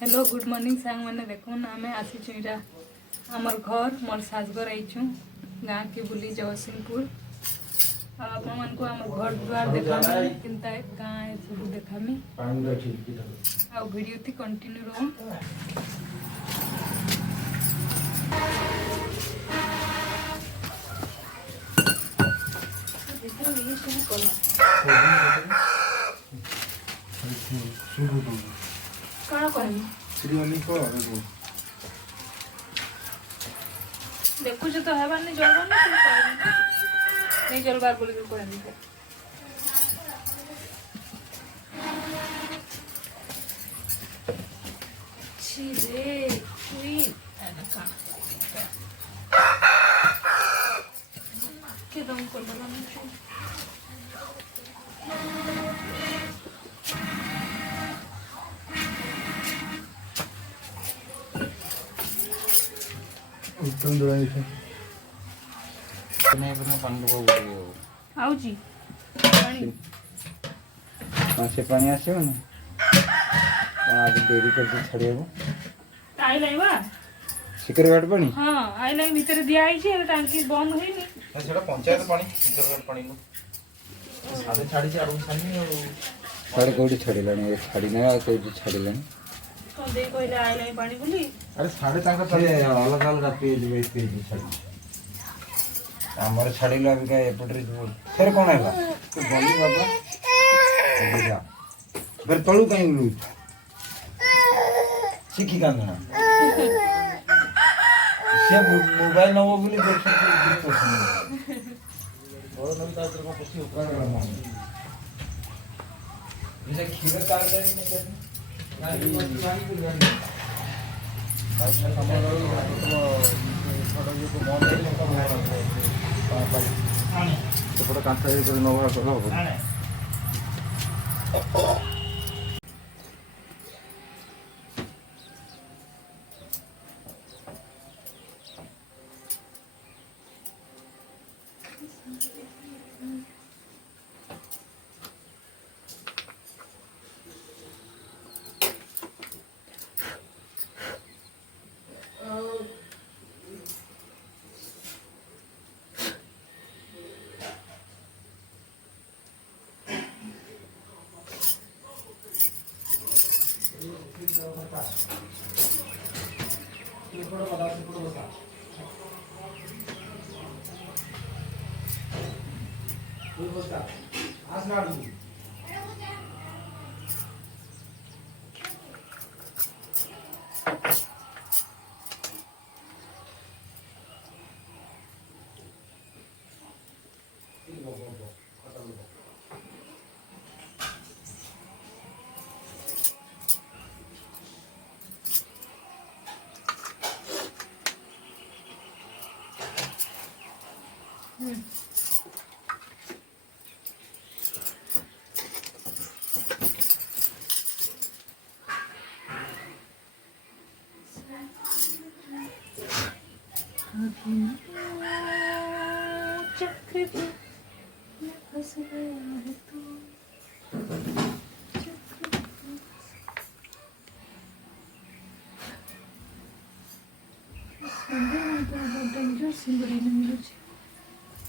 Hello good morning सांग मैंने देखुन आम आसीचु इटा आमर घर मोर सासघर आईचु गाँ के बुली जगतसिंहपुर आपण मान को आम घर द्वार देखामी किंता गाँ ए सब देखामी आ वीडियो थी कंटिन्यू रहूं। देखु तो है नहीं जलवा नहीं जलवार बोल के कहनी के दम कर उत्तम दोड़ा इसे नहीं अपने पानी को उड़ गयो आउ जी पानी से पानी आसे ना आज देरी करके छड़ियाबो आई लाइवा सिकर घाट पानी हां आई लाइन भीतर दिया आई छे टांकी बंद होई नी ना सेटा पंचायत पानी सिकर घाट पानी नो सादे छाड़ी से आडू छानी साडे कोडी छड़िलानी छाड़ी ना कोडी छड़िलानी कौन दे कहले आई लाइन पानी बोली अरे साडे तांका तले अलग अलग पेज वे पेज छड़ी हमर छड़िला भी का एपटरी फिर कोन आइला तू बोली बाबा जा फिर तळू काई लू चिकी कांदना से मोबाइल न हो बोली देख सकते और नम ता को पसी उपकार करना जैसे खीर तार के नहीं गाड़ी पानी को जाने अच्छा हमारा तो थोड़ा जो को मन है का पानी तो पूरा कांटा ये तो नवा चलो हो चक्र में फंस गया है तू डेंजर सिंगर नहीं मिलूँ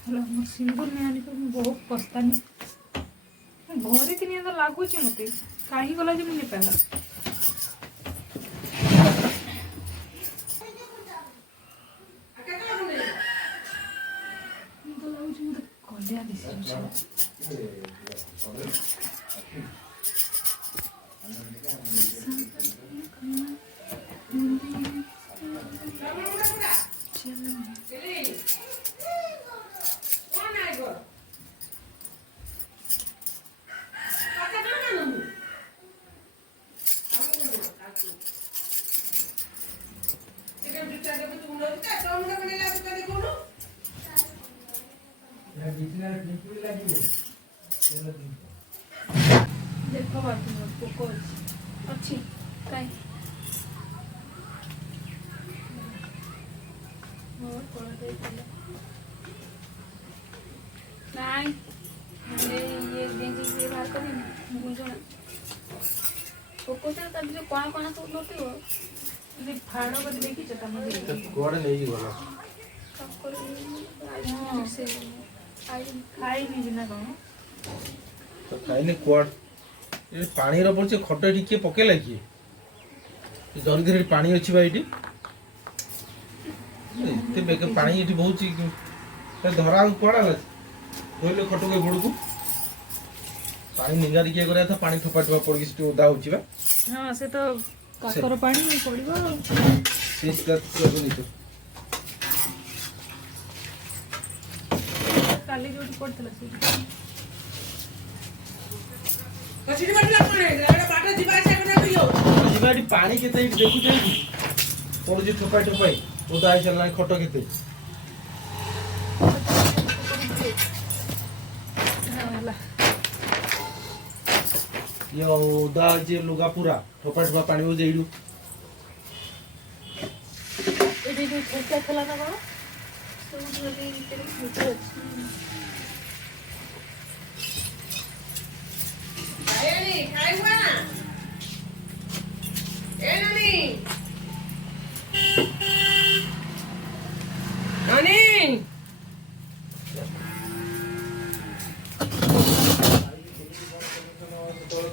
मोर सिंगर नहीं आने पर बहुत पछतानी घरे कि तो लगुच मत कहीं गला जो मुझे पाला कलिया देखो बात पोको अच्छी कहीं नहीं ये बाहर करें मुझे पोको से जो कौन କଣା ସବୁ ନଥିବ ଯଦି ଫାଡ଼ କରି ଦେଖିଛ ତମେ କୁଆଡ଼େ ନେଇକି ଗଲା ଖାଇନି ବିନା କ'ଣ ତ ଖାଇନି କୁଆଡ଼େ ଏ ପାଣିର ପଡ଼ିଛି ଖଟ ଏଠି କିଏ ପକେଇଲା କିଏ ଜରି ଧରି ପାଣି ଅଛି ବା ଏଇଠି ଏତେ ବେଗ ପାଣି ଏଠି ବହୁଛି ଧରା ଆଉ କୁଆଡ଼େ ହେଲା ଧୋଇଲେ ଖଟକୁ ଏପଟକୁ ପାଣି ନିଗାରି କିଏ କରିବା କଥା ପାଣି ଠୋପା ଠୋପା ପଡ଼ିକି ସେଠି ଓଦା ହେଉଛି ବା ହଁ ସେ ତ କାକର ପାଣି ପଡ଼ିବ କାଲି ଯୋଉଠି ପଡ଼ିଥିଲା ସେଇଠି ପାଣି କେତେ ଏଇଠି ଦେଖୁଛ ଏଇଠି ପଡ଼ୁଛି ଠୋପାଇ ଠୋପାଇ ଓଦା ହେଇସାରିଲାଣି ଖଟ କେତେ ଇଏ ଓଦା ହେଇଛି ଲୁଗା ପୁରା ଠୋପା ଠୋପା ପାଣି ବୋଝ ଏଇଠୁ ଏଠି ଯୋଉ ଛେଚା ଥିଲା ନା କ'ଣ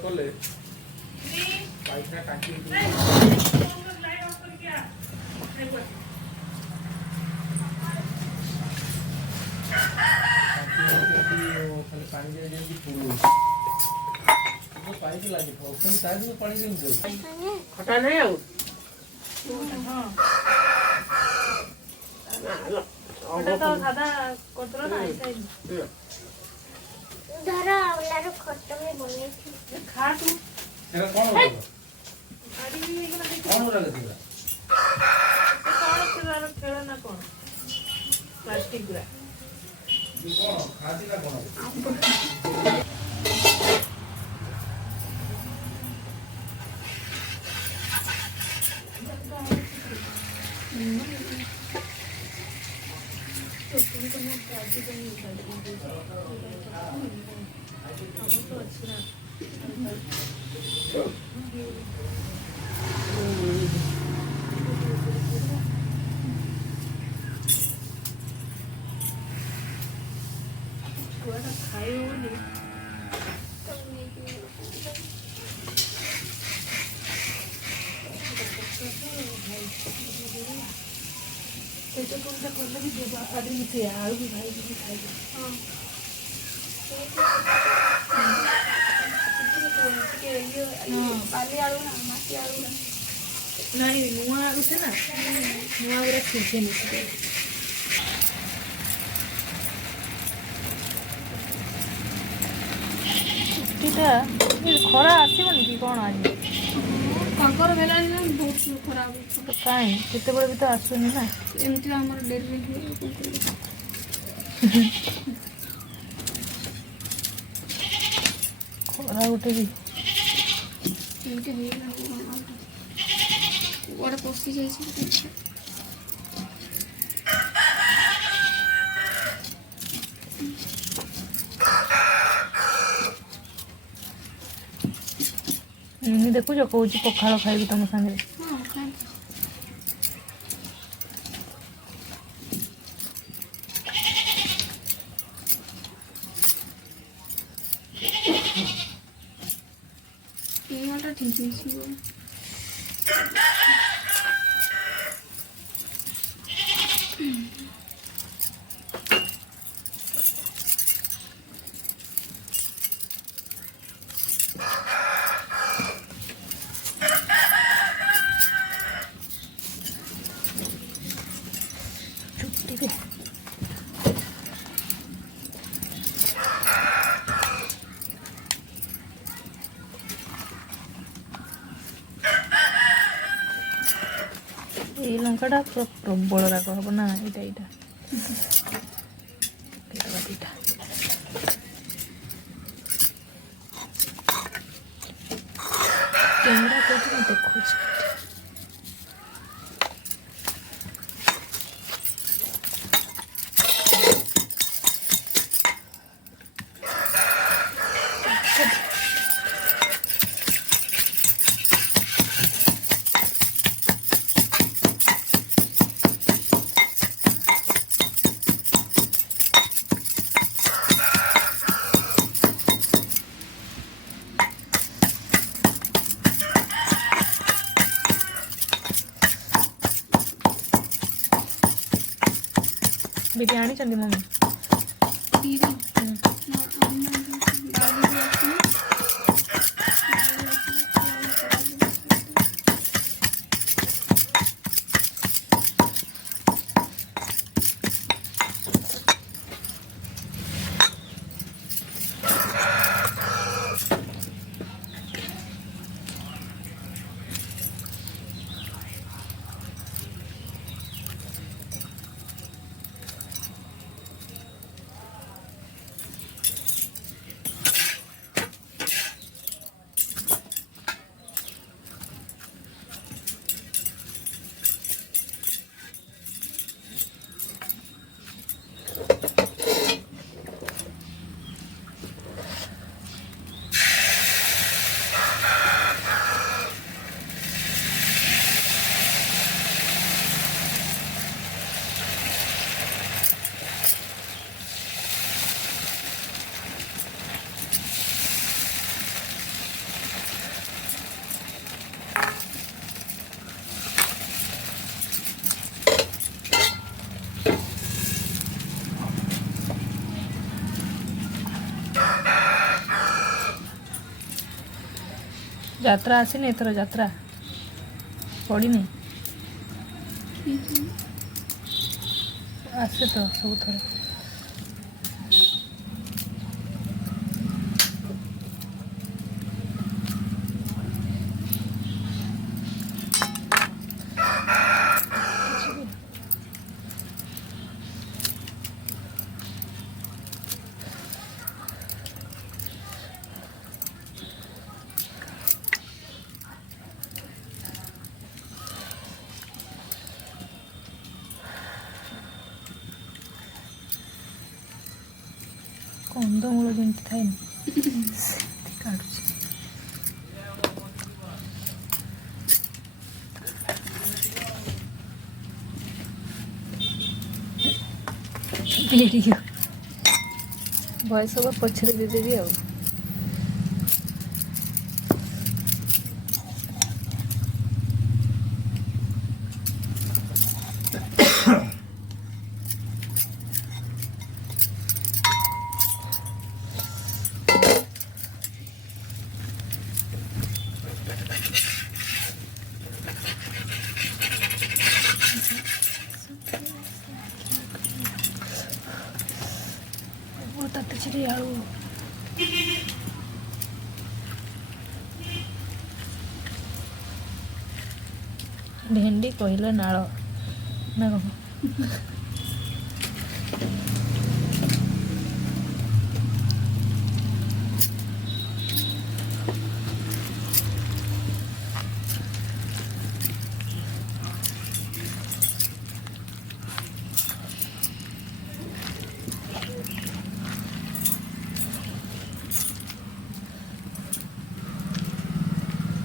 କଲେ ପାଇଖାନା ଟାଙ୍କି ଖାଲି ପାଣି ଯେମିତି ପୁରୁ ପାଇପ ଲାଗିଥିବ ପୁଣି ତା ଦେହରେ ପାଣି କେମିତି ଖଟା ନାହିଁ ଆଉ ତ ସାଧା କରିଦେଲ ନା ଧର ଆଉଲାର ଖଟ ମୁଁ ବନେଇଛି ଖା ତୁ ଏଟା କ'ଣ କ'ଣ ଲାଗିଥିଲା କ'ଣ ଖେଳ ନା କ'ଣ ପ୍ଲାଷ୍ଟିକ ଗୁଡ଼ା କ'ଣ ଖାଆନ୍ତି ନା କ'ଣ ଖାଇବ ବୋଲି ସେଟା କୋଉଟା କଲେ ବି ଦେବା ଆଜି ସେ ଆଳୁ ବି ଭାଇ ବି ଖାଇବେ ବାଲି ଆଳୁ ନା ମାଟି ଆଳୁ ନା ନାଇଁ ନୂଆ ଆଳୁ ସେ ନା ନୂଆ ଗୁଡ଼ା ସିଝେନି ଛୁଟିଟା ଖରା ଆସିବନି କି କ'ଣ ଆଜି କାକର ହେଲାଣି ନା ବହୁତ ଖରାପ କାଇଁ କେତେବେଳେ ବି ତ ଆସୁନି ନା ଏମିତି ଆମର ଡେରିରେ ହୁଏ ଖରା ଗୋଟେ ବି ଏମିତି ହେଇଗଲାଣି କୁଆଡ଼େ ପଶି ଯାଇଛି ଦେଖୁଛ କହୁଛି ପଖାଳ ଖାଇବି ତମ ସାଙ୍ଗରେ ହଁ ଖାଆନ୍ତି ଏଇଟା ଠିକ୍ ହେଇଯିବ এই লঙ্কাটা পুরো প্রবল রাখা হবো না এটা এটা ক্যামেরা করছি দেখুছি बिरयानी चंदी मम्मी दीदी ना अम्मा दादी भी आती है ଯାତ୍ରା ଆସିନି ଏଥର ଯାତ୍ରା ପଡ଼ିନି ଆସେ ତ ସବୁଥର କନ୍ଦମୂଳ ଯେମିତି ଥାଏନି ସେମିତି କାଢ଼ୁଛି ଭିଡ଼ିଓ ଭଏସ୍ ଓଭର୍ ପଛରେ ଦେଇଦେବି ଆଉ ତାତିଛିରେ ଆଳୁ ଭେଣ୍ଡି କହିଲେ ନାଳ ନା କଣ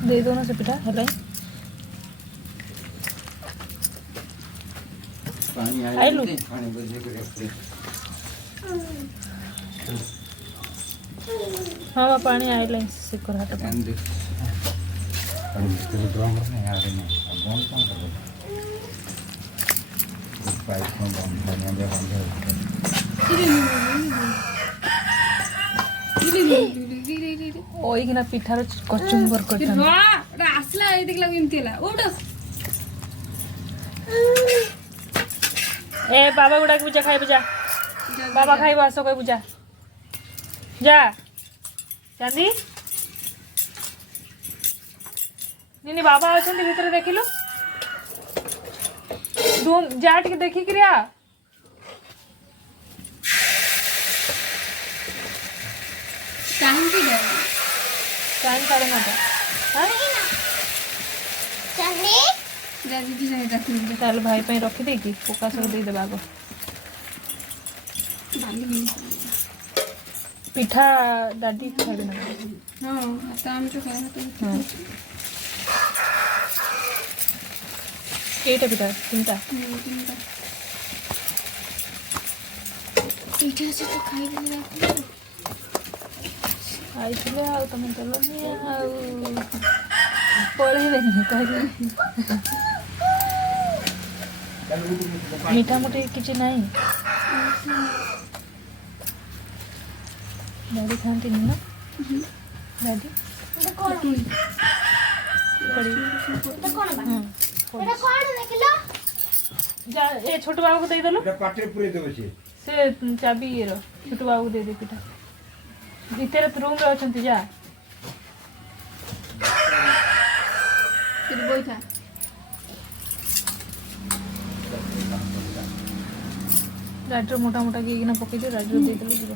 दे दो ना से पिठा हेला पानी आइलु पानी बजे के रखते हाँ बा पानी आइले से कर हाथ ध्यान दे और इसके ड्रम में आ रहे हैं अब बंद कौन कर पाइप में बंद ओइगिना पिठार कचुम्बर करथन आसला ये देखला एमती हला ओटा ए बाबा गुडा के पूजा खाइ पूजा बाबा खाइ आसो कोइ पूजा जा चांदी नी बाबा अछंती भीतर देखिलो धूम जा टिके देखि क्रिया टाइम की दे टाइम 9:30 हां जा दीदी संगे रखी ताल भाई पे रखी दे की पोका सब दे देबा गो पिठा दादी खाबे ना हां ताम तो खाया तो हां केटा पिठा तीनटा पीठा से तो खाई भी रखी आइथिले आ तमे देलनी आ पळेबेनी कहली मीठा मोटे किसी नहीं दादी खाती नहीं ना दादी जा ए छोटू बाबू को दे दलो पाटे पूरे देबे से चाबी ये रो छोटू बाबू को दे दे पिठा भीतर तो रूम रे अछंती जा फिर बैठा राइटर मोटा मोटा की ना पकई दे राइटर दे दलो जीरो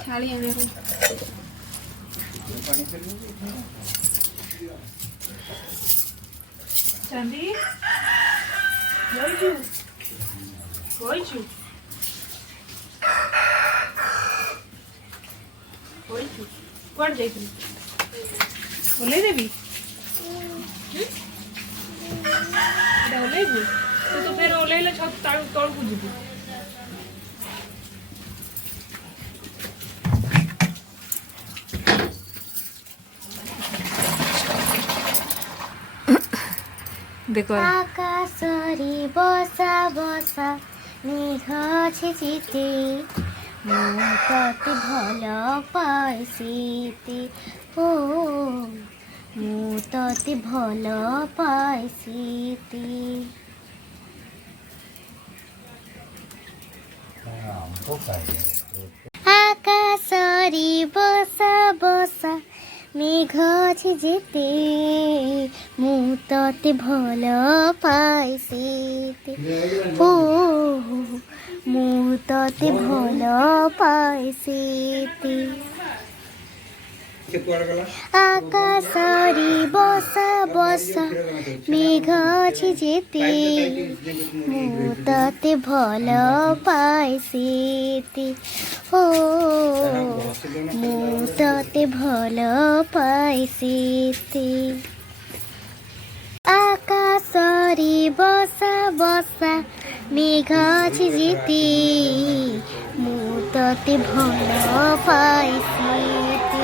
थाली आने रो चांदी Goichu. Goichu. Goichu. कुआड़ जाइए बोले देवी ओलेबू तो फिर ओलेले छत तल को जीबू देखो आकाशरी बसा बसा मेघ छिचिते ମୁଁ ତତେ ଭଲ ପାଇସିତି ଓ ମୁଁ ତତେ ଭଲ ପାଇସିତି ଆକାଶରେ ବସା ବସା মেঘ ঝিঝিতে ମୁଁ ତତେ ଭଲ ପାଇସିତି ଓ ମୁଁ ତତେ ଭଲ ପାଇସିତି ଆକାଶରେ ବସା ବସା মেঘ ঝিঝিতে ମୁଁ ତତେ ଭଲ ପାଇସିତି ଓ ମୁଁ ତତେ ଭଲ ପାଇସିତି ଆକାଶରେ ବସା ବସା মেঘ ঝিঝিতে ମୁଁ ତତେ ଭଲ ପାଇସିତି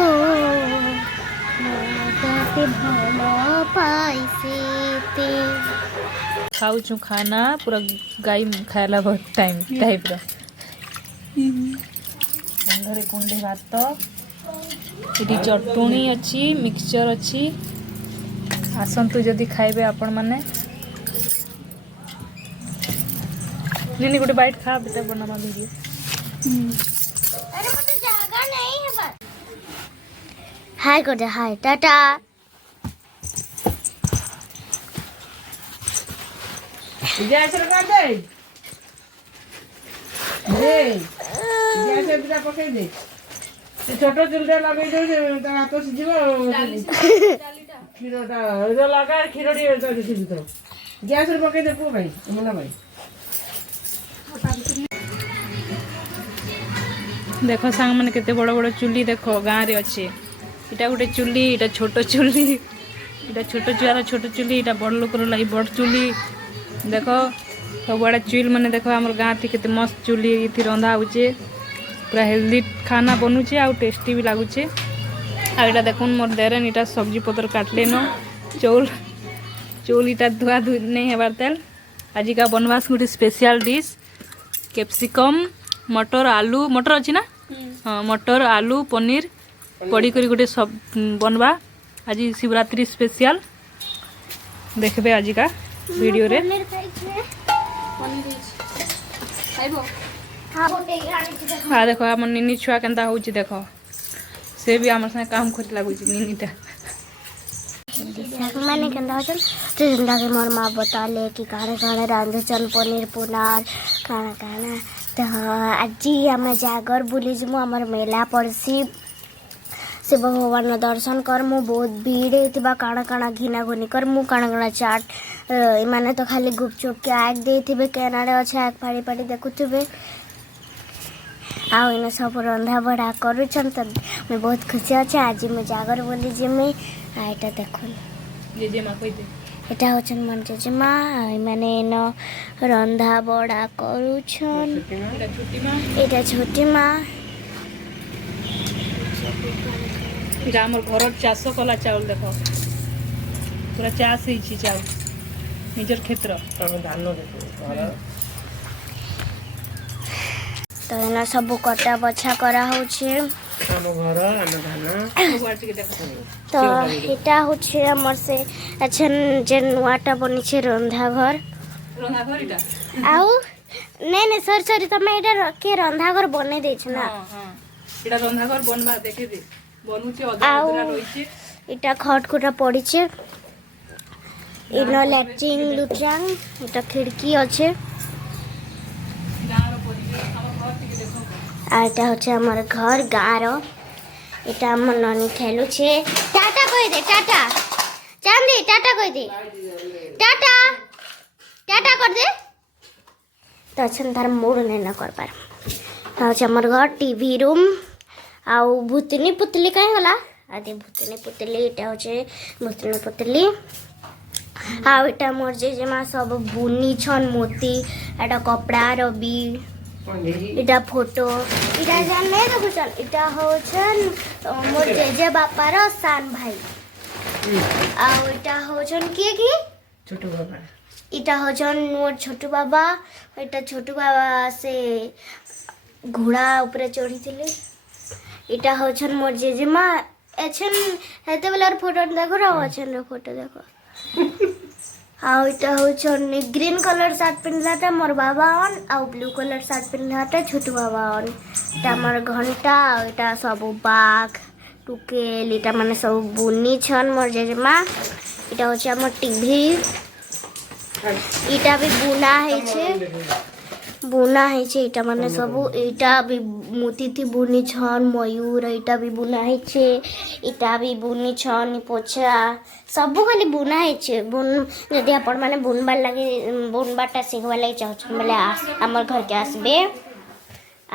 ଓ ମୁଁ ତତେ ଭଲ ପାଇସିତି खाऊचु खाना पूरा गाई खाइला बहुत टाइम टाइप रा अंदर कुंडे भात इटी चटुनी अच्छी मिक्सचर अच्छी आसंतु जदि खाइबे आपण माने निनी गोटे बाइट खा बेटा बनामा वीडियो अरे मुझे जगह नहीं है बस हाय कर दे हाय टाटा गैस लगा दे गैस दिटा पकई दे से छोटो चुलटा लगे दे ता हाथ सिजिब क्षीरटा जो लगा क्षीर डी तो सिजि तो गैस रे पकई दे को भाई मुना भाई देखो सांग माने केते बड़ बड़ चुली देखो गाँ रे अच्छे इटा गोटे चुली इटा छोट चुली इटा छोट चुआर छोट चुली इटा बड़ लोकर लगी बड़ चुली देखो सब बड़ा चुल मैंने देखो आम गाँ थी केते मस्त चुली थी रंधा होचे पूरा हेल्दी खाना बनूचे आउ टेस्टी भी लगुचे आटा देखो मोर देरन इटा सब्जी पतर काटले न चौल चौल इटा धुआ धुई नहीं हेबार तेल आज का बनवास गोटे स्पेशल डिश कैप्सिकम मटर आलू मटर अच्छी ना हाँ मटर आलू पनीर पड़ी करी गोटे सब बनवा आज शिवरात्रि स्पेशल देखबे आज का वीडियो रे पनीर खाइछे पनीर खाइबो हां गोटे गाड़ी हाँ देखो आम निनी छुआ केनता होची देखो से भी आम संगे काम कर लागुची निनीटा माने केनता होचन तो जिंदा के मोर मां बताले कि काणे काणे रांधचन पनीर पुनार काଣା काଣା तो आज आम जागर बुली जमु हमर मेला पड़सी शिव भगवान दर्शन कर मु बहुत भीड़ होता काଣା काଣା घिना घुनी कर मु काଣା काଣା चाट इमाने तो खाली गुपचुप के आग देथिबे केनाडे अच्छे आग फाड़ी फाड़ी देखुथिबे आउ इन सब रंधा बड़ा करूछन त मैं बहुत खुशी अच्छे आज मैं जागर बोली जे मैं आइटा देखुन जे मा कइते এটা হচ্ছেন মন জেজেমা মানে ন রন্ধা বড়া করুছন एटा छोटी मां এটা ছোটি মা इटा हमर घर चाष कला चाउल देखो पूरा चाष होईची चाउल ନିଜର କ୍ଷେତ୍ର ତମେ ଧାନ ଦେଖ ତ ଏନା ସବୁ କଟା ବଛା କରାହେଉଛି। ଆମ ଘର ଆମ ଧାନ ସବୁଆଡେ ଟିକେ ଦେଖ। ତ ଏଇଟା ହେଉଛି ଆମର ସେ ଆଛନ୍ ଯେ ନୂଆଟା ବନିଛେ ରନ୍ଧାଘର। ରନ୍ଧାଘର ଏଇଟା ଆଉ ନାଇଁ ସରି ତମେ ଏଇଟା କିଏ ରନ୍ଧାଘର ବନେଇ ଦେଇଛ ନା? ହଁ ହଁ ଏଇଟା ରନ୍ଧାଘର ବନବା ଦେଖିଦେ ବନୁଛି ଅଧା ଆଉ ଅଧୁରା ରହିଛି। ଏଇଟା ଖଟଖୁଟା ପଡ଼ିଛେ। ଇନ ଲାଟ୍ରିନ୍ ଲୁଟ୍ରାନ୍ ଏଇଟା ଖିଡ଼କି ଅଛେ। ଗାଁର ପରିବେଶ ଆମ ଘର ଟିକେ ଦେଖ। আর এটা হচ্ছে আমার ঘর গাঁর। এটা আমার ননি খেলুছে। টাটা কই দে টাটা চাঁদি টাটা কই দে টাটা টাটা কর দে। তো আছেন তার মুড নেই না করবার। এটা হচ্ছে আমার ঘর টিভি রুম। আউ ভূতনি পুতলি কাই হলা আদি ভূতনি পুতলি এটা হচ্ছে ভূতনি পুতলি। ଆଉ ଏଇଟା ମୋର ଜେଜେମା ସବୁ ବୁନିଛନ୍ ମୋତି ଏଇଟା କପଡ଼ାର ବି ଏଇଟା ଫଟୋ ଏଇଟା ଜାଣିଲେ ଦେଖୁଛନ୍ ଏଇଟା ହଉଛନ୍ ମୋର ଜେଜେ ବାପାର ସାନ ଭାଇ। ଆଉ ଏଇଟା ହଉଛନ୍ କିଏ କି ছোট বাবা ଏଇଟା ହଉଛନ୍ ମୋର ଛୋଟ ବାବା। ଏଇଟା ଛୋଟ ବାବା ସେ ଘୋଡ଼ା ଉପରେ ଚଢ଼ିଥିଲେ। ଏଇଟା ହଉଛନ୍ ମୋର ଜେଜେମା ଏଛନ୍ ହେତେବେଲାର ଫଟୋ ଦେଖ ଆଉ ଅଛନ୍ର ଫଟୋ ଦେଖ। ଆଉ ଏଇଟା ହଉଛନ୍ ଗ୍ରୀନ୍ କଲର୍ ସାର୍ଟ ପିନ୍ଧିଲାଟା ମୋର ବାବା ଅନ୍ ଆଉ ବ୍ଲୁ କଲର୍ ସାର୍ଟ ପିନ୍ଧିଲାଟା ଛୋଟ ବାବା ଅନ୍। ଏଇଟା ଆମର ଘଣ୍ଟା ଆଉ ଏଇଟା ସବୁ ବାଘ ଟୁକେଲ ଏଇଟା ମାନେ ସବୁ ବୁନିଛନ୍ ମୋର ଜେଜେମା। ଏଇଟା ହଉଛି ଆମର ଟିଭି ଏଇଟା ବି ବୁନା ହେଇଛେ ଏଇଟା ମାନେ ସବୁ ଏଇଟା ବି ମୋତିଥି ବୁନିଛନ୍ ମୟୂର ଏଇଟା ବି ବୁନା ହେଇଛେ ଏଇଟା ବି ବୁନିଛନ୍ ପୋଛା ସବୁ ଖାଲି ବୁନା ହେଇଛେ। ଯଦି ଆପଣମାନେ ବୁନବାରଟା ଶିଖବାର୍ ଲାଗି ଚାହୁଁଛନ୍ ବୋଲେ ଆମର ଘରକେ ଆସିବେ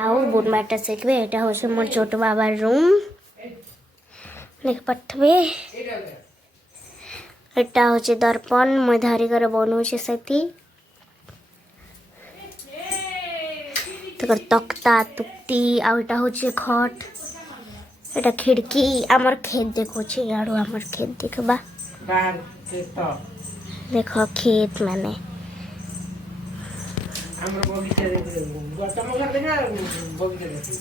ଆଉ ବୁନବାରଟା ଶିଖବେ। ଏଇଟା ହଉଛି ମୋର ଛୋଟ ବାବାର ରୁମ୍ ଦେଖିପାରୁଥିବେ। ଏଇଟା ହଉଛି ଦର୍ପଣ ମୁଇଁ ଧରିକରି ବନଉଛି ସେଠି। ତକ୍ତା ତୁକ୍ତି ଆଉ ଏଇଟା ହଉଛି ଖଟ ଏଇଟା ଖିଡ଼କି ଆମର କ୍ଷେତ ଦେଖୁଛି ଇଆଡ଼ୁ ଆମର କ୍ଷେତ ଦେଖିବା ବାହାର ଖେତ ଦେଖ କ୍ଷେତ ମାନେ ଆମର ବଗିଚାରେ ତମ ଘର ଦେଖା ବଗିଚା ଦେଖି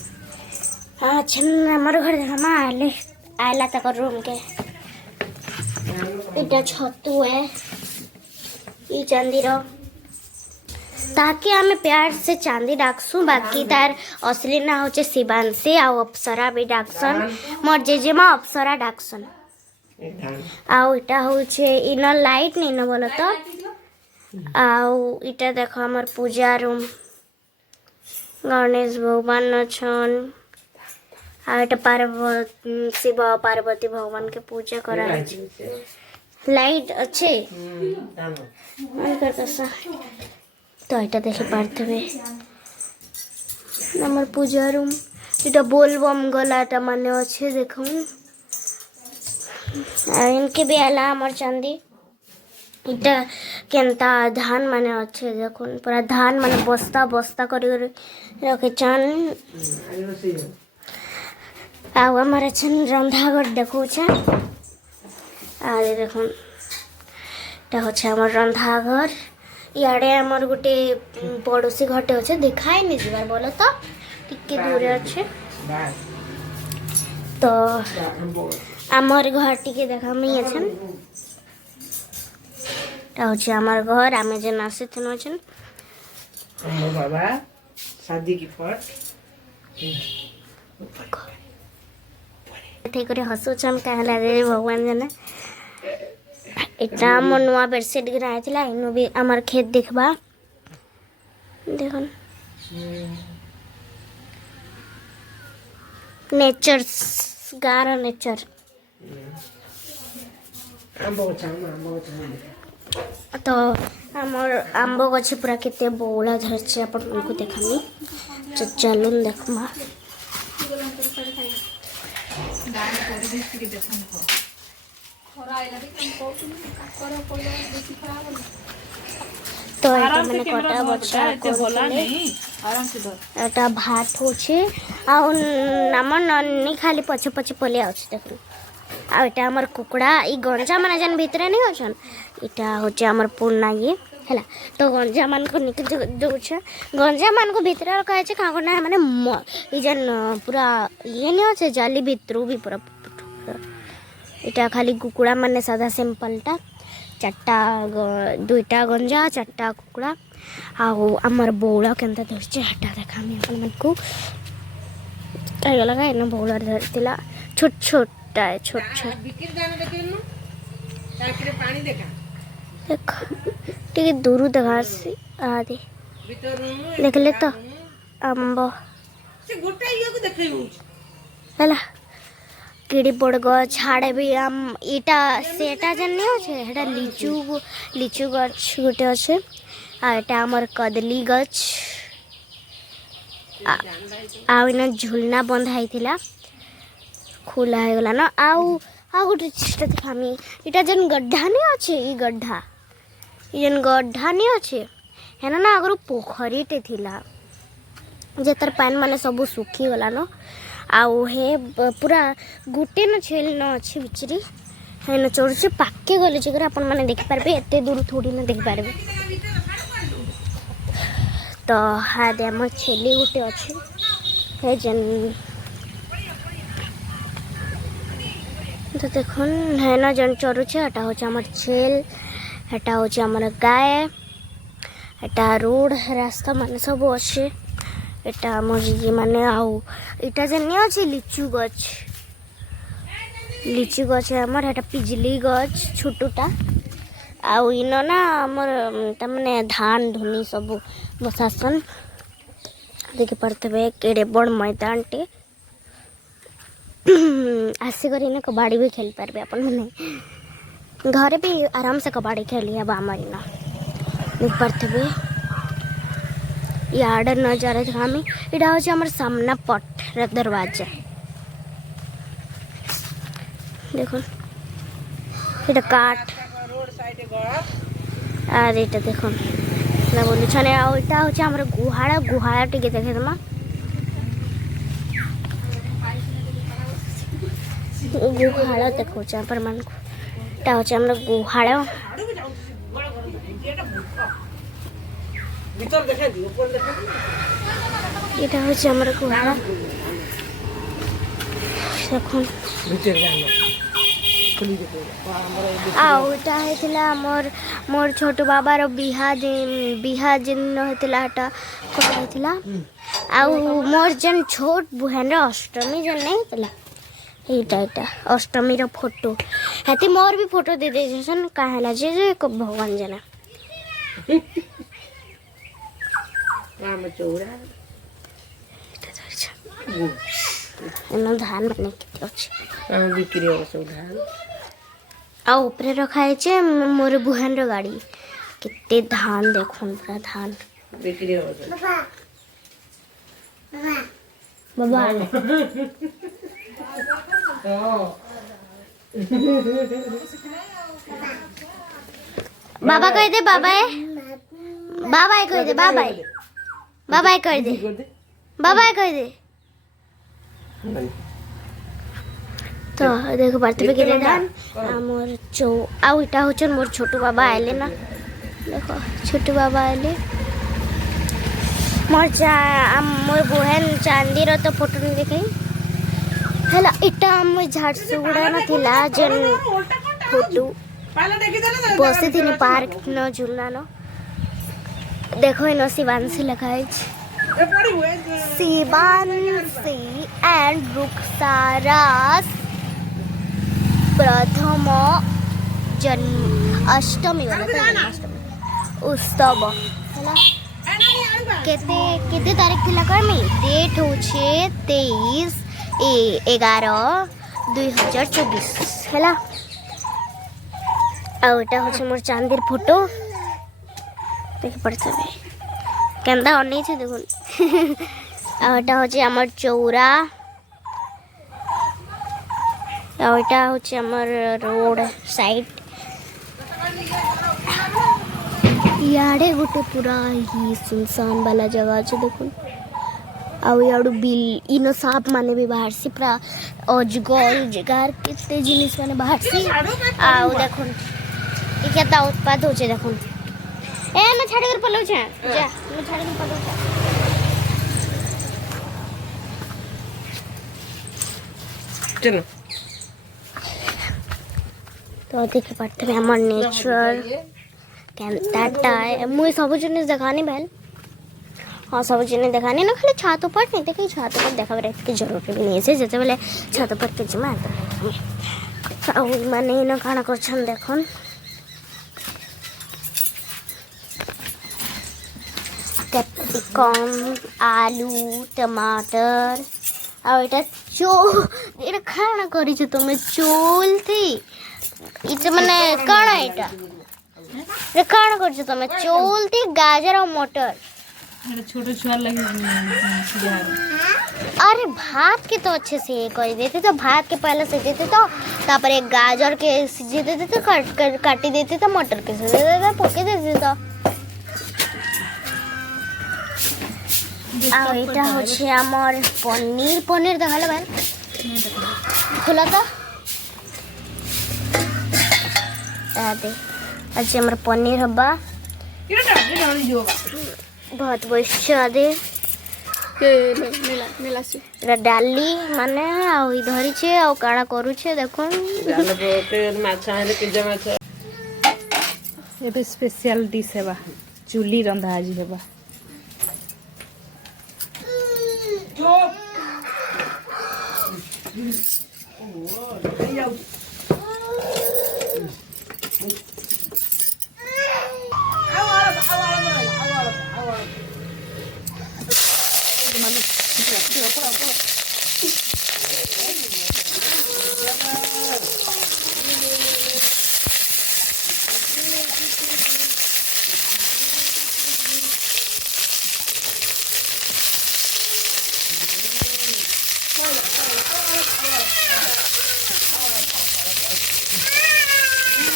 ଆଚ୍ଛା ଆମର ଘରେ ଦେଖ ମା ଆଇଲା ତାଙ୍କ ରୁମ୍କେ। ଏଇଟା ଛତୁ ଇ ଚାନ୍ଦିର ताकि आमे प्यार से चांदी डाकसु बाकी तार असली ना होचे शिवांशी आउ अप्सरा भी डाकसन मोर जेजेमा अप्सरा डाकसन। आउ इटा होचे इन लाइट नहीं न बोलो तो आउ इटा देखो हमर पूजा रूम गणेश भगवान छन आ इटा शिव पार्वती भगवान के पूजा करा लाइट अच्छे तो এটা দেখে পারতেবে আমার পূজা রুম এটা बोलबम गलाटा माने अच्छे देखूं इनके भी आला আমার चांदी এটা केनता धान माने अच्छे देखूं पूरा धान माने बस्ता बस्ता करी रखे चान आउ हमारे छन रंधाघर देखो छे आरे देखूं এটা হচ্ছে আমার रंधाघर इे आमर गोटे पड़ोसी घरटे अच्छे देखाए नहीं जीवार बोलो तो टिके दूर अच्छे तो आमर घर टिके देखा मैं अच्छन हूँ आमर घर आम जेन आसीन अच्छन बाबा शादी की फट हसुचन कहला भगवान जाने এটা আমার নয়া বেডশিট গিরা আইছিলা ইনু भी আমার खेत देखबा देखन नेचर गार नेचर तो আমার आंब गछ पूरा केते बोला धरছে अपन उनको देखानी चलून देखमा तो এটা মানে কটা বছর এটা ভাত হচ্ছে আর আমার ননি খালি পছে পছে পলে আছে দেখুন आटा हमर कुकड़ा ई गंजा माने जन भितरे नहीं होछन इटा होचे हमर पुरना ये हैला तो गंजा मान को निकल जोछे गंजा मान को भितरे रखा छे का कोना माने ई जन पूरा ये नहीं होछे जाली भितरू भी पूरा इटा खाली कुकड़ा माने सादा सिंपलटा चारटा दुईटा गंजा चारटा कुकड़ा आउ हमर बौला केनता धरछे हटा देखा हम अपन मन को काय लगा एना बौला धरतिला छोट छोटा है छोट छोट बिकिर दाना देखिनु ताकरे पानी देखा देख टिके दूर देखा आदि भीतर देखले तो आंबो से गोटा इयो को देखै हूं हला किड़ी पड़ गछ छाड़े भी आम इटा सेटा जन नहीं होछे हेटा लीचू गछ गोटे अच्छे आ एटा हमर कदली गछ आ इना झुलना बंधाई थिला खोला है गला ना आउ गोटे चेष्टा देखामी इटा जन गड्ढा नहीं अच्छे ई गड्ढा ई जन गड्ढा नहीं अच्छे है ना अगर पोखरीटे थिला जेतर पानी माने सब सुखी गला न आउ हे पूरा गुटे न छेल न अच्छे बिचरी है न चोर से पाके गले जगर अपन माने देख पारबे एते दूर थोड़ी न देख पारबे तो हा दे हम छेली गुटे अच्छे है जन तो देखुन है न जन चोरुचे एटा होचे हमर छेल एटा होचे हमर गाय एटा रोड रास्ता माने सब अच्छे एटा हमर जी माने आउ इटा जन नहीं अच्छे लीचू गछ है हमर एटा पिजली गछ छोटूटा आउ इन ना हमर तमने धान धुनी सब बसासन देखे पड़ते केड़े बड़ मैदान टे आसी कर इन कबाड़ी भी खेल पारे अपन मैंने घरे भी आराम से कबाड़ी खेली अब आमर इन देख पारे यार्ड नजारा हमें इटा हूँ हमारे सामना पट दरवाजा देखो इटा काट रोड साइड घर आर इटा देखो ना बोली छने आ इटा हूँ हमारे गुहाड़ा टिके देखे तुम गुहाड़ा देखो पर मन को इटा हूँ हमारे गुहाड़ा भीतर देखा दी ऊपर देखा এটা হচ্ছে আমার গুহারা দেখুন भीतर जाना खुली देखो हमरा ଆଉ ଏଟା ହେଇଥିଲା ମୋର ଛୋଟ ବାବାର ବିହା ଯେନ୍ ହେଇଥିଲା ହେଟା କରା ହେଇଥିଲା ଆଉ ମୋର ଯେନ୍ ଛୋଟ ବୁହାନର ଅଷ୍ଟମୀ ଯେନ୍ ନାଇଁ ହେଇଥିଲା ଏଇଟା ଅଷ୍ଟମୀର ଫଟୋ ହେତି ମୋର ବି ଫଟୋ ଦେଇ ଦେଇଛନ୍ କାଁ ହେଲା ଯେ ଭଗବାନ ଜାନା राम चौड़ा धान बने केते अच्छे बिक्री हो सब धान आ ऊपर रखा है मोर बुहान गाड़ी केते धान देखुन पूरा धान बिक्री हो सब बाबा बाबा कह दे बाबा बाबा कह दे बाबा कह दे बाबा कह दे तो देखो पार्थ पे केते धान मोर आउ इटा होचन मोर छोटू बाबा आइले ना देखो छोटू बाबा आइले मोर बहन चांदी रो तो फोटो नहीं देखाई हला इटा हम झारसुगुड़ा ना थिला जन फोटो बसे थी पार्क न झूलना न देखो इन शिवांशी लिखा है शिवांशी एंड रुखसारास प्रथम जन्म अष्टमी वाला जन्माष्टमी उत्सव केते केते तारीख थिला करमी डेट होछे 23/11/2024 हैला आ एटा होछे मोर चांदीर फोटो देख पड़ते केंदा अनै छे देखुन आ एटा होछे हमर चौरा आ एटा होछे हमर रोड साइड याडे गोटे पूरा ही सुनसान वाला जगह छे देखुन आउ याडू बिल इनो साप माने भी बाहर से पूरा अजगर जगार कितने जिनिस माने बाहर से आउ देखुन ये केता उत्पाद होचे देखुन ए न छाड़ी कर पलो छे जा न छाड़ी कर पलो छे चलो तो देख पाते हैं हमर नेचर केनताटा मुई सब जिनिस देखानी भेल हाँ सब जिनिस देखानी ना खाली छात ऊपर नहीं देखी छात ऊपर देखा की जरूरत भी नहीं है जैसे बोले छात ऊपर के जमा तो माने ना खाना करछन देखन कैप्सिकम आलू टमाटर आ एटा एटा खाना करी छ तुमे चोल थी इते माने काना एटा रे काना कर छ तुमे चोल थी गाजर और मटर छोटे छुआ लगे बिहार। अरे भात के तो अच्छे से ये कर देते तो भात के पहले से देते तो तापर एक गाजर के सीजे देते तो काटी देते तो मटर के सीजे देते पके देते तो आ এটা হচ্ছে আমার পনির পনির দেখালে ভাই খোলা তো আদে আচ্ছা আমার পনির হবা बहुत स्वादे এটা ডালি মানে ଆଉ ଇ ଧରିଛେ ଆଉ କାଣା କରୁଛେ ଦେଖୁନ୍ ଏବେ ସ୍ପେଶିଆଲ ଡିସ୍ ହେବା ଚୁଲି ରନ୍ଧା ଆଜି ହେବା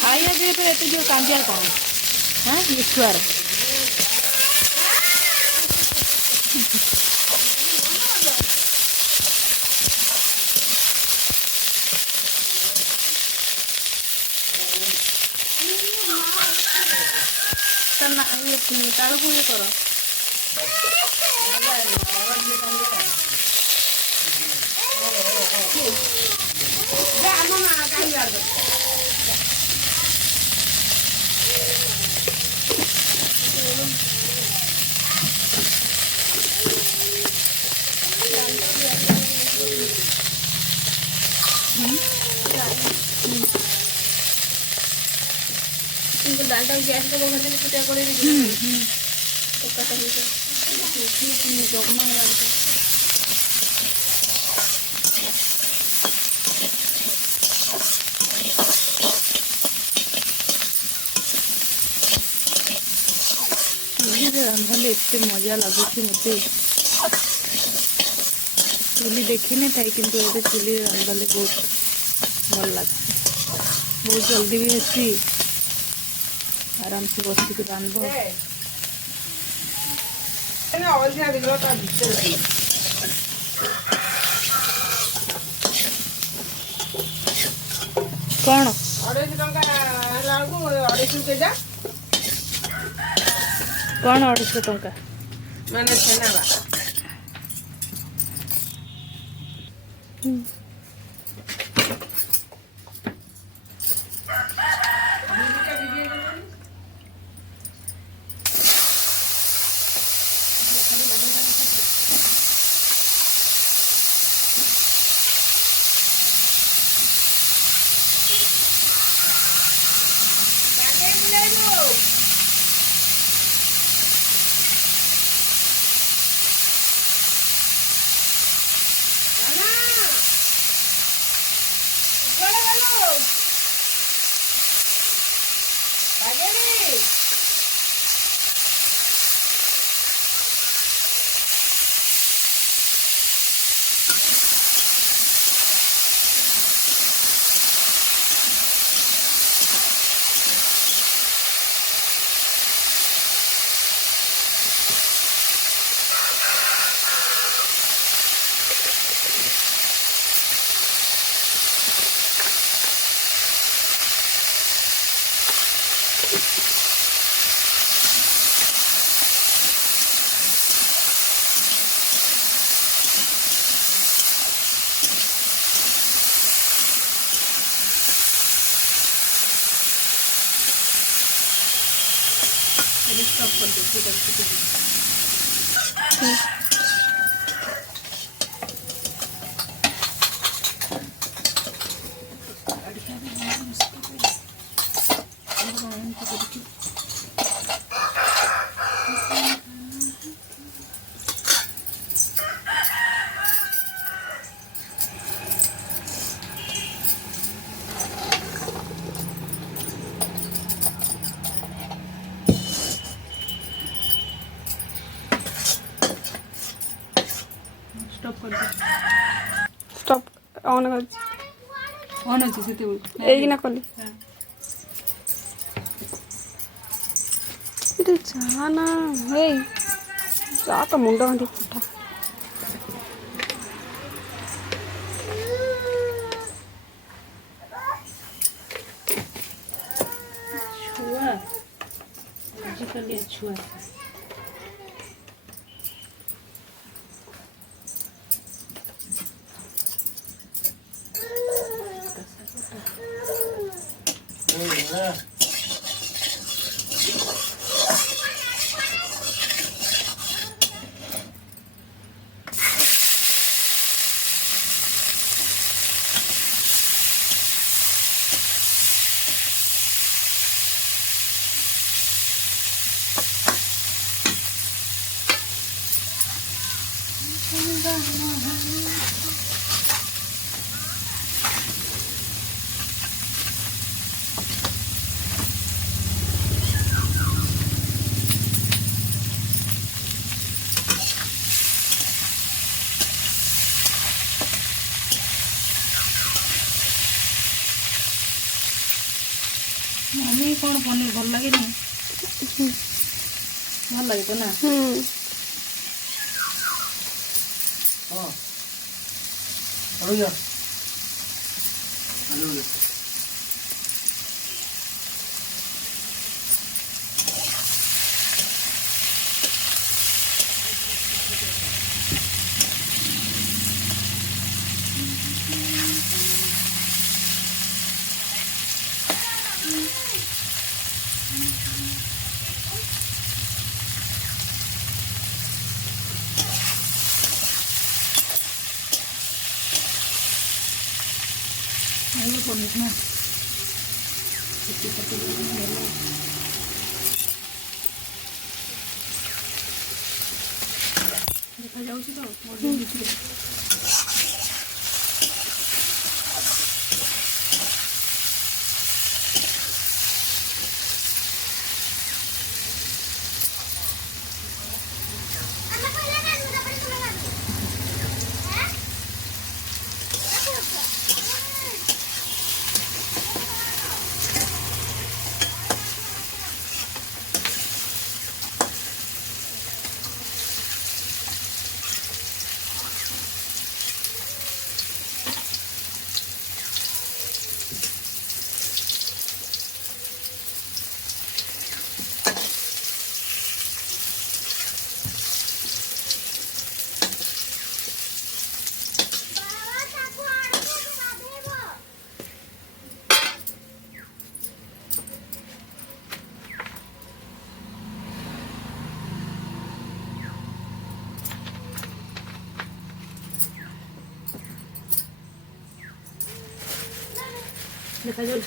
खाइए जे पे एते जो कांदिया कौन हां ईश्वर तना ये तालो पूजा करो डालटा गैस को बगल में कुटिया करे तो कटा हो तो जोगमा डालते रंधले एते मजा लगुची मते चुली देखी नहीं था किंतु ये चुली रंधले बहुत भल लगे बहुत जल्दी भी हेसी आराम से बस के रांधब कौन 250 टंका ହେଲା ବେଳକୁ 250 କେଜା कौन 250 टंका ମାନେ ଛେନାବା स्टॉप कर दो ठीक है। स्टॉप कर दो स्टॉप ऑन कर ऑन अच्छे से तो एक ना कली रे जाना हे जा तो मुंडा हंडी फटा छुआ आजिकल छुआ मम्मी कौन पनीर भल लगे भल लगे तो ना हाँ अरे यार अरे आलू पनीर ना देखा जाऊँ तो देखा जाऊँ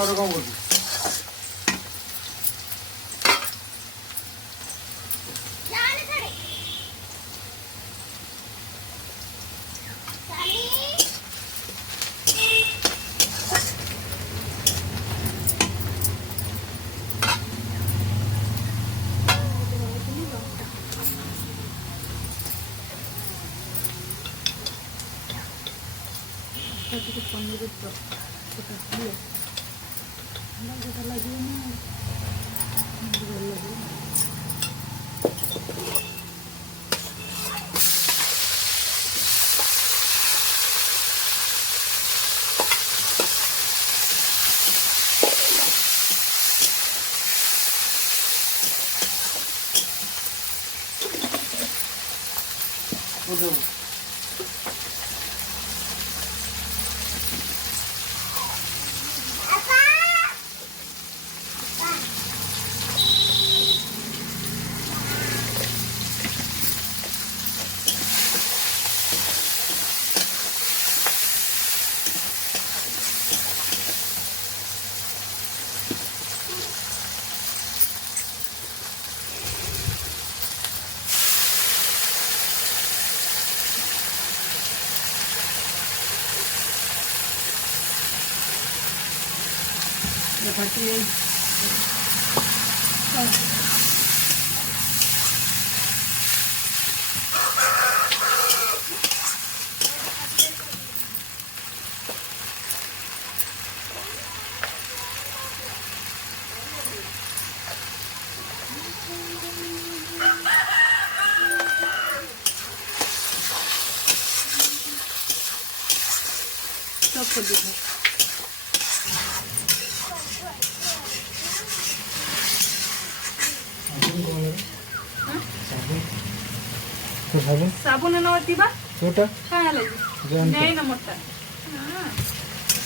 और कौन बोल सब खोल दीजिए। तो साबुन साबुन है ना बा छोटा कहाँ लगी जानता। नहीं ना मोटा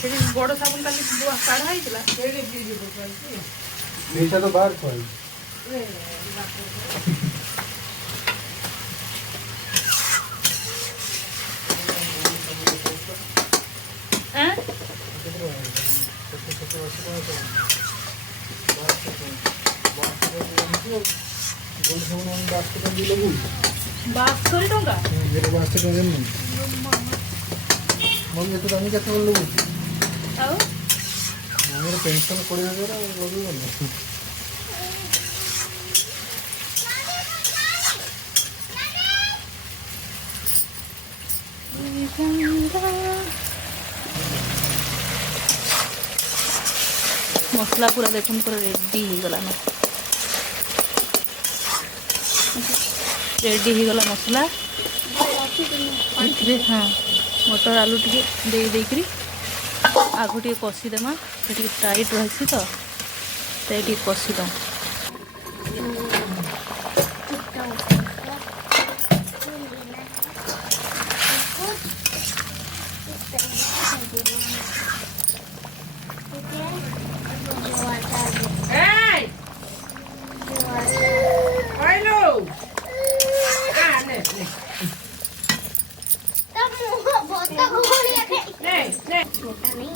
ସେଠି ବଡ଼ ସାବୁନ କାଲି କାଢ଼ା ହେଇଥିଲା ଏଇଟା ତ ବାହାର କଲ ବାସ୍ତରୀ ଟଙ୍କା ମମ୍ମି ଏତେ ଦାମୀ କେତେ ଲଗୁ ଆଉ ଆମର ପେନସନ 20,000 ଲଗେଇବନି ମସଲା ପୁରା ଦେଖୁନ୍ ପୁରା ରେଡି ହେଇଗଲାନ ରେଡି ହେଇଗଲା ମସଲା ଏଥିରେ ହଁ ମଟର ଆଳୁ ଟିକେ ଦେଇକରି ଆଗ ଟିକେ କଷିଦେମା ସେ ଟିକେ ଟାଇଟ୍ ରହିଛି ତ ସେ ଟିକେ କଷିଦେମା छोटा नहीं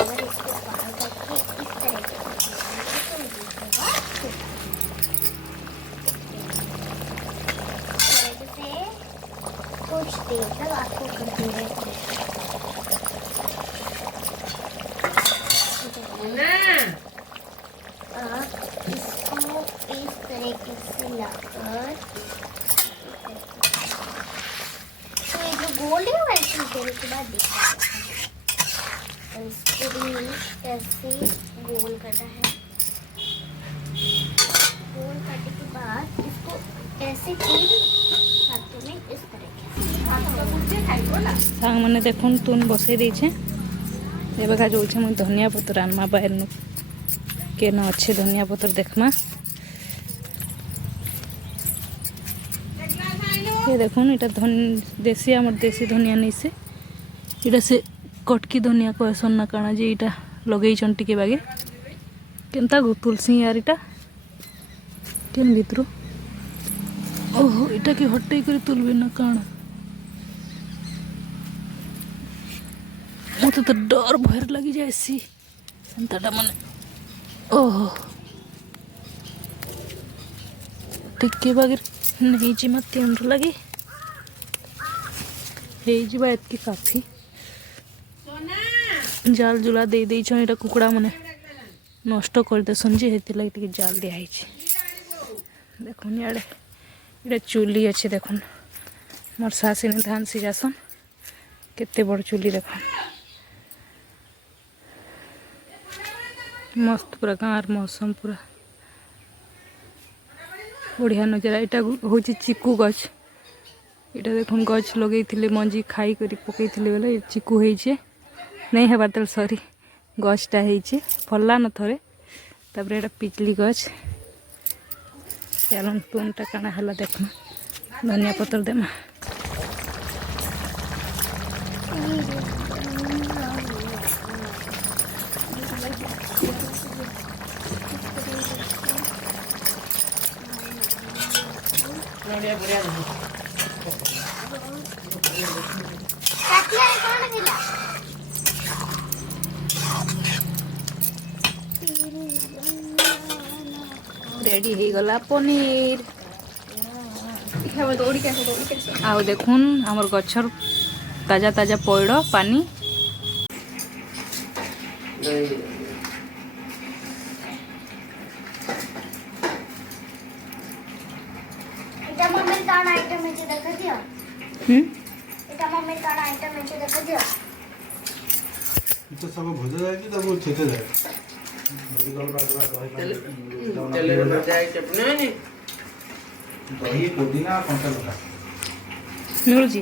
अगर इसको बाहर करके इस तरह से कुछ देर तक आपको करते रहते आप इसको इस तरीके से लाकर जो गोल है वैसे देने के बाद देखा और इसको भी ऐसे गोल करना है गोल करने के बाद इसको ऐसे तीन हाथों में इस तरीके से ସାଙ୍ଗମାନେ ଦେଖୁନ୍ ତୁନ୍ ବସେଇ ଦେଇଛେ ଏବେ କା ଯାଉଛେ ମୁଇଁ ଧନିଆ ପତ୍ର ଆନମା ବାହାରନୁ କେନ ଅଛେ ଧନିଆ ପତ୍ର ଦେଖମା ये देखुन इटा देसी आमर देसी धनिया नहीं से इटा से कटकी धनिया कहसन ना काना जे इटा लगे टिके बागे केनता गो तुलसी यार इटा केन भितर ओहो इटा कि हटे कर तुलबे ना काना मत तो डर भर लगी जाएसी एंताटा माने ओहो टिके बागे नहीं जी मत अंदर लगे हेजिबा एतकी काफी जाल जुला दे देइछन एटा कुकुड़ा माने नष्ट कर देसन जे हेति लागि टिके जाल दिया हिची देखुन याडे एटा चुली अछि देखुन मोर सासी ने धान सिजासन केते बड़ चुली देखुन मस्त पूरा गाँर मौसम पूरा बढ़िया नजरा एटा होची चिकू गछ एटा देखुन गछ लगे मंजी खाई करी पकई बेले चिकू होइछे नहीं हेबार तल सॉरी गछटा होइछे फल्ला न थरे तापर एटा पिचली गछ चलन तुनटा काना हला देखमा धनिया पत्र देमा रेडी हो गला पनीर आउ देखुन हमर गछर ताजा ताजा पइड़ पानी এটা মম্মির কার আইটেম আছে দেখা দিও এটা মম্মির কার আইটেম আছে দেখা দিও तो सब भजा जाएगी तब वो छेते जाए दही पुदीना कंचा लगा नूर जी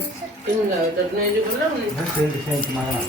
हाँ, सेंट मारा